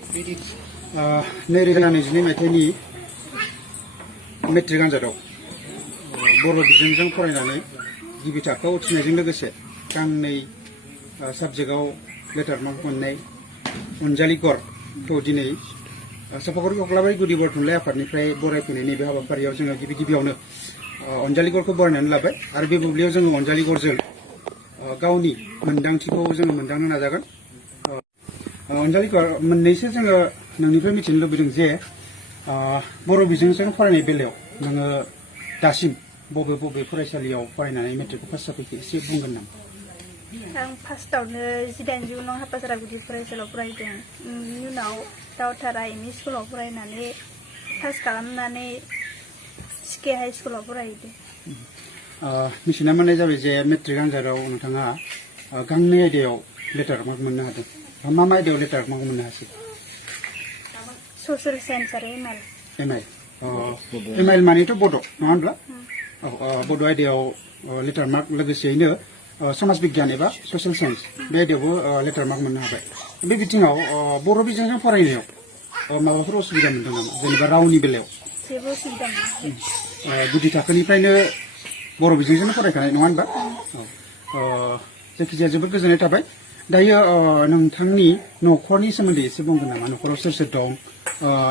2022 मायथाइनि मेट्रिक आनजादाव बर' बिजोंजों फरायनानै गिबि थाखोआव उथ्रिनायजों लोगोसे गांनै साबजेक्टआव लेटार मार्क मोननाय अनजालि गरखौ दिनै चापागुरि कक्लाबारि गुदि बर' थुनलाइ आफादनिफ्राय बरायफैनाय नैबे हाबाफारियाव जोङो गिबियावनो अनजालि गरखौ बरायनानै लाबाय आरो बे बुब्लियाव जोङो अनजालि गरजों गावनि मोनदांथिखौ जोङो मोनदांनो नाजागोन। अनजालि गर मोननैसो जोङो नोंनिफ्राय मिथिनो लुबैदों जे बर' बिजोंजों फरायनाय बेलायाव नोङो दासिम बबे फरायसालियाव फरायनानै मेट्रिकखौ पास जाफैखो एसे बुंगोन नामा? आं फार्स्टआवनो 18 नং हापासारा गुदि फरायसालियाव फरायदों। बेनि उनाव दावथारा एमइ स्कुलाव फरायनानै पास खालामनानै सिके हाइ स्कुलाव फरायहैदों। मिथिना मोननाय जाबाय जे मेट्रिक आनजादाव नोंथाङा गांनै आयदायाव लेटार मार्क मोननो हादों। मा आयदायाव लेटार मार्क मोननो हासै? ससियेल साइन्स आरो एमआइएल मानेथ' बड' नङा होनब्ला? बड' आयदायाव लेटार मार्क लोगोसेयैनो समाज बिगियान एबा ससियेल साइन्स बे आयदायावबो लेटार मार्क मोननो हाबाय। बे बिथिङाव बर' बिजोंजों फरायनायाव माबाफोर असुबिदा मोनदों नामा? जेनेबा रावनि बेलायाव? जेबो उसुबिदा मोनाखै। गुदि थाखोनिफ्रायनो बर' बिजोंजोंनो फरायखानाय नङा होनबा? जायखिजाया जोबोद गोजोननाय थाबाय। दायो नोंथांनि न'खरनि सोमोन्दै एसे बुंगोन नामा? न'खराव सोर सोर दं?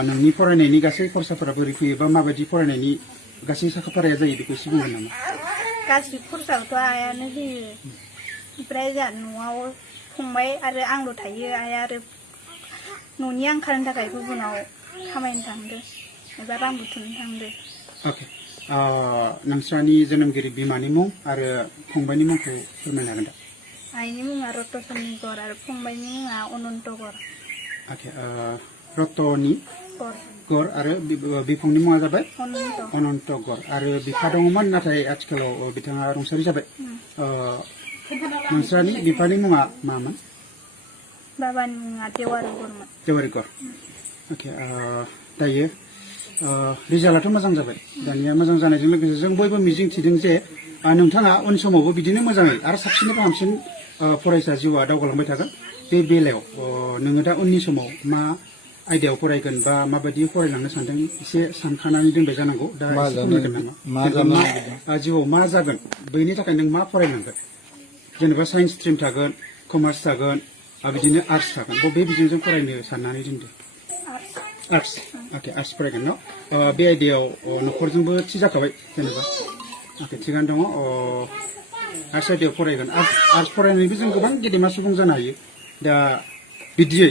नोंनि फरायनायनि गासै खरसाफोरा बोरै फैयो बा माबायदि फरायनायनि गासै साखाफाराया जायो बेखौ एसे बुंगोन नामा? गासै खरसाखौथ' आइयानो होयो। ओमफ्राय जोंहा न'आव फंबाय आरो आंल' थायो। आइया आरो न'नि आंखालनि थाखाय गुबुनाव खामायनो थांदों एबा रां बुथुमनो थांदों। अके, नोंस्रानि जोनोमगिरि बिमानि मुं आरो फंबायनि मुंखौ फोरमायनो हागोन दा? आइनि मुङा रतसमनि गर आरो फंबायनि मुङा अनन्त गर। अके, रतनि गर आरो बिफंनि मुङा जाबाय अनन्त गर आरो बिफा दङमोन नाथाय आथिखालाव बिथाङा रुंसारि जाबाय। नोंस्रानि बिफानि मुङा मामोन? बाबानि मुङा देवारि गरमोन। देवारि गर। अके, दायो रिजाल्टआथ' मोजां जाबाय। दानिया मोजां जानायजों लोगोसे जों बयबो मिजिं थिदों जे नोंथाङा उन समावबो बिदिनो मोजाङै आरो साबसिननिफ्राय हामसिन फरायसा जिउआ दावगालांबाय थागोन। बे बेलायाव नोङो दा उननि समाव मा आयदायाव फरायगोन बा माबायदि फरायलांनो सानदों एसे सानखानानै दोनबाय जानांगौ। दा एसे फोरमायगोन नामा? जिउआव मा जागोन बैनि थाखाय नों मा फरायलांगोन? जेनेबा साइन्स स्ट्रिम थागोन, कमार्स थागोन, बिदिनो आर्ट्स थागोन। बबे बिजोंजों फरायनो साननानै दोनदो? आर्ट्स। अके, आर्ट्स फरायगोन न'? बे आयदायाव न'खरजोंबो थि जाखाबाय जेनेबा? अके, थिगानो दङ। आर्ट्स आयदायाव फरायगोन। आर्ट्स फरायनानैबो जों गोबां गेदेमा सुबुं जानो हायो। दा बिदियै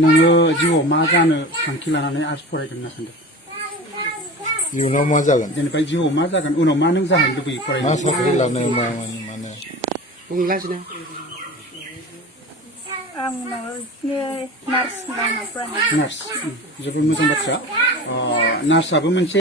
नोङो जिउआव मा जानो थांखि लानानै आर्ट्स फरायगोन होनना सानदों? इयुनाव मा जागोन? जेनेबा जिउआव मा जागोन? उनाव मा नों जाहैनो लुबैयो फरायनो? मा साख्रि लानो माने बुंलासिनो। आं उनाव बिदिनो नार्स लाइनाव फरायनो। नार्स, जोबोद मोजां बाथ्रा। नार्सआबो मोनसे